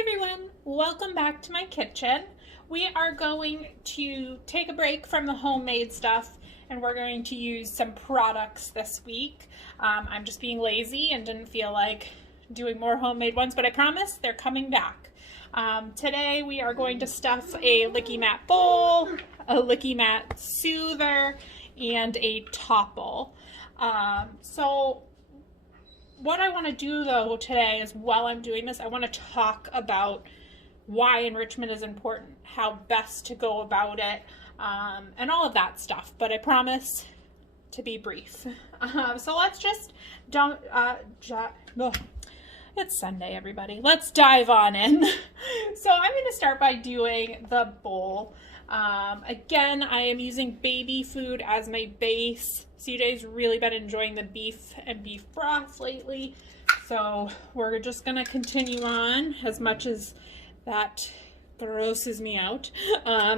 Hi everyone, welcome back to my kitchen. We are going to take a break from the homemade stuff and we're going to use some products this week. I'm just being lazy and didn't feel like doing more homemade ones, but I promise they're coming back. Today we are going to stuff a Licky Mat bowl, a Licky Mat soother, and a topple. So what I want to do though today is, while I'm doing this, I want to talk about why enrichment is important, how best to go about it, and all of that stuff. But I promise to be brief. So let's just it's Sunday, everybody. Let's dive on in. So I'm going to start by doing the bowl. Again, I am using baby food as my base. CJ's really been enjoying the beef and beef broth lately, so we're just gonna continue on as much as that grosses me out.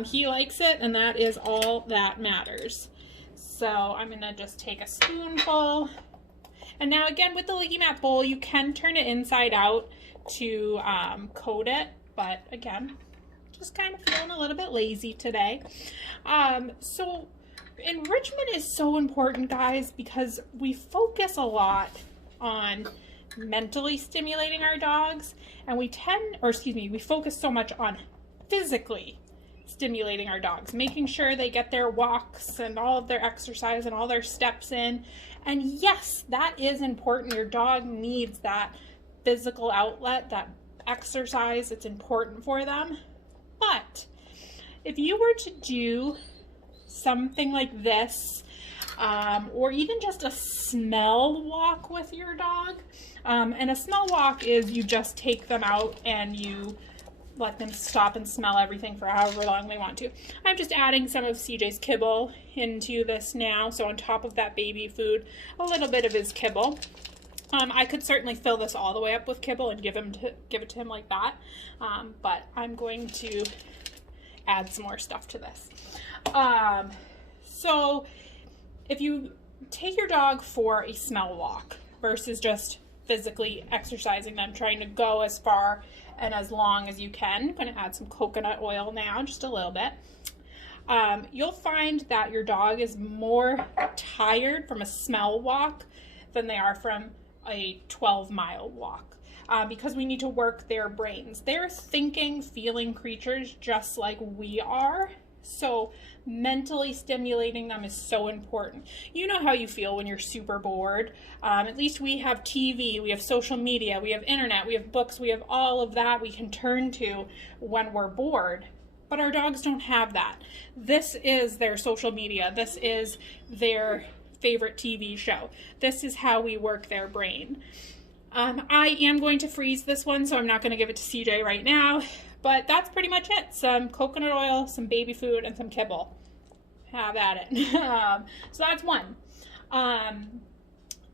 He likes it, and that is all that matters. So I'm gonna just take a spoonful. And now again, with the Licky Mat bowl, you can turn it inside out to coat it, but again, just kind of feeling a little bit lazy today. So enrichment is so important, guys, because we focus a lot on mentally stimulating our dogs, and we focus so much on physically stimulating our dogs, making sure they get their walks and all of their exercise and all their steps in. And yes, that is important. Your dog needs that physical outlet, that exercise. It's important for them. But if you were to do something like this, or even just a smell walk with your dog, and a smell walk is you just take them out and you let them stop and smell everything for however long they want to. I'm just adding some of CJ's kibble into this now, so on top of that baby food, a little bit of his kibble. I could certainly fill this all the way up with kibble and give it to him like that, but I'm going to add some more stuff to this. So if you take your dog for a smell walk versus just physically exercising them, trying to go as far and as long as you can, I'm going to add some coconut oil now, just a little bit. You'll find that your dog is more tired from a smell walk than they are from a 12-mile walk, because we need to work their brains. They're thinking, feeling creatures just like we are. So mentally stimulating them is so important. You know how you feel when you're super bored. At least we have TV, we have social media, we have internet, we have books, we have all of that we can turn to when we're bored. But our dogs don't have that. This is their social media. This is their favorite TV show. This is how we work their brain. I am going to freeze this one, so I'm not going to give it to CJ right now. But that's pretty much it. Some coconut oil, some baby food, and some kibble. Have at it. So that's one.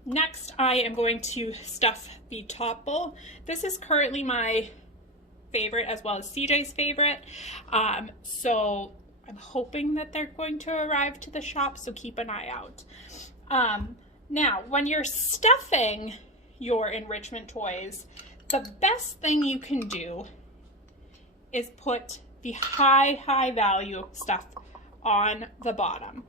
Next, I am going to stuff the top bowl. This is currently my favorite as well as CJ's favorite. So I'm hoping that they're going to arrive to the shop, so keep an eye out. Now, when you're stuffing your enrichment toys, the best thing you can do is put the high value stuff on the bottom.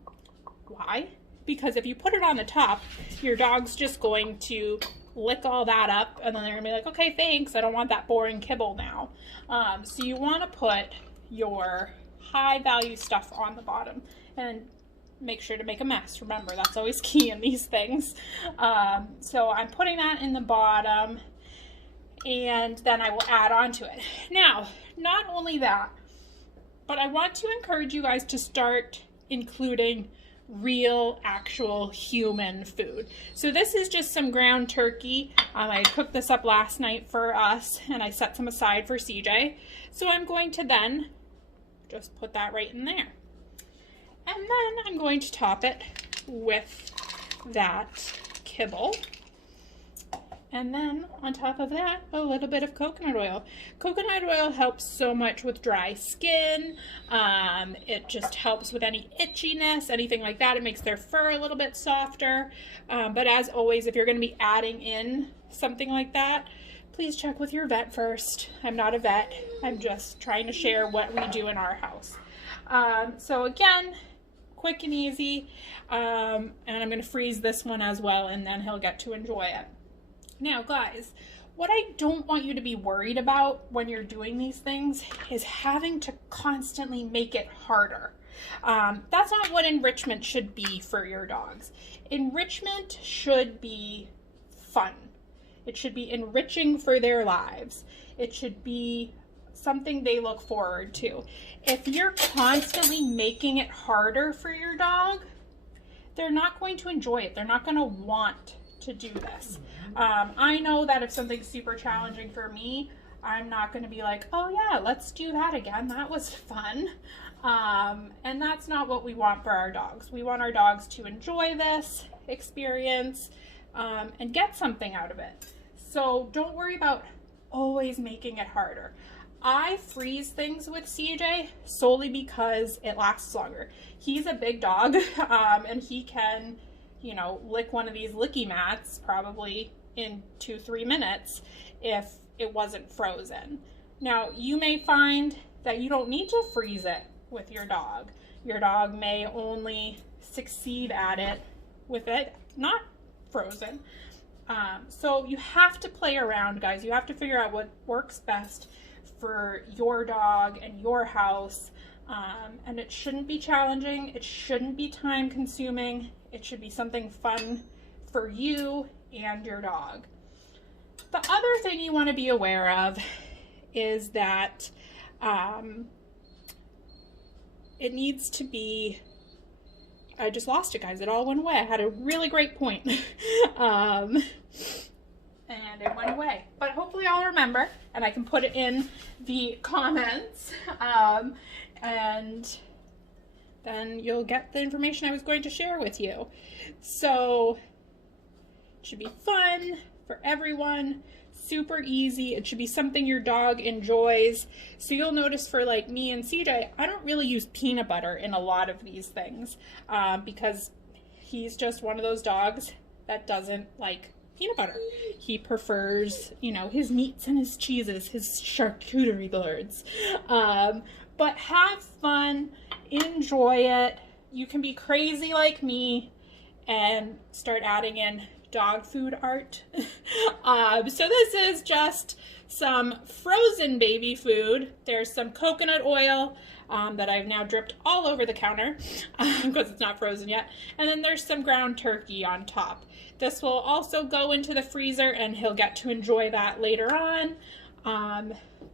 Why? Because if you put it on the top, your dog's just going to lick all that up, and then they're gonna be like, okay, thanks, I don't want that boring kibble now. So you want to put your high value stuff on the bottom, and make sure to make a mess. Remember, that's always key in these things. So I'm putting that in the bottom, and then I will add on to it. Now, not only that, but I want to encourage you guys to start including real, actual human food. So this is just some ground turkey. I cooked this up last night for us, and I set some aside for CJ. So I'm going to then just put that right in there. And then I'm going to top it with that kibble. And then on top of that, a little bit of coconut oil. Coconut oil helps so much with dry skin. It just helps with any itchiness, anything like that. It makes their fur a little bit softer. But as always, if you're going to be adding in something like that, please check with your vet first. I'm not a vet. I'm just trying to share what we do in our house. So again, quick and easy. And I'm going to freeze this one as well, and then he'll get to enjoy it. Now, guys, what I don't want you to be worried about when you're doing these things is having to constantly make it harder. That's not what enrichment should be for your dogs. Enrichment should be fun. It should be enriching for their lives. It should be something they look forward to. If you're constantly making it harder for your dog, they're not going to enjoy it. They're not going to want to do this. I know that if something's super challenging for me, I'm not going to be like, oh yeah, let's do that again. That was fun. And that's not what we want for our dogs. We want our dogs to enjoy this experience and get something out of it. So don't worry about always making it harder. I freeze things with CJ solely because it lasts longer. He's a big dog, and he can, you know, lick one of these licky mats probably in 2-3 minutes if it wasn't frozen. Now, you may find that you don't need to freeze it with your dog. Your dog may only succeed at it with it not frozen. So you have to play around, guys. You have to figure out what works best for your dog and your house. And it shouldn't be challenging. It shouldn't be time consuming. It should be something fun for you and your dog. The other thing you want to be aware of is that it needs to be, I just lost it, guys. It all went away. I had a really great point. And it went away. But hopefully I'll remember, and I can put it in the comments. And then you'll get the information I was going to share with you. So it should be fun for everyone, super easy. It should be something your dog enjoys. So you'll notice for like me and CJ, I don't really use peanut butter in a lot of these things because he's just one of those dogs that doesn't like peanut butter. He prefers, you know, his meats and his cheeses, his charcuterie boards. But have fun, enjoy it. You can be crazy like me and start adding in dog food art. So this is just some frozen baby food. There's some coconut oil that I've now dripped all over the counter because it's not frozen yet. And then there's some ground turkey on top. This will also go into the freezer and he'll get to enjoy that later on.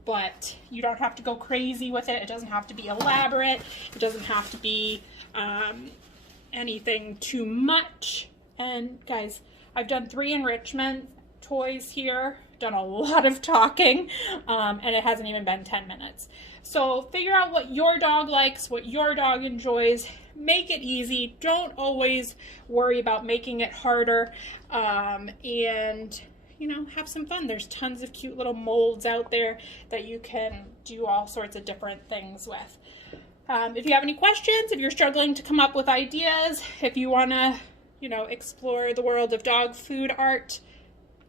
But you don't have to go crazy with it. It doesn't have to be elaborate. It doesn't have to be anything too much. And guys, I've done 3 enrichment toys here, done a lot of talking, and it hasn't even been 10 minutes. So figure out what your dog likes, what your dog enjoys. Make it easy. Don't always worry about making it harder. And you know, have some fun. There's tons of cute little molds out there that you can do all sorts of different things with. If you have any questions, if you're struggling to come up with ideas, if you want to, you know, explore the world of dog food art,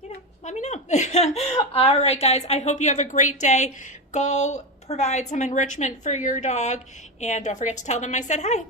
you know, let me know. All right, guys, I hope you have a great day. Go provide some enrichment for your dog, and don't forget to tell them I said hi.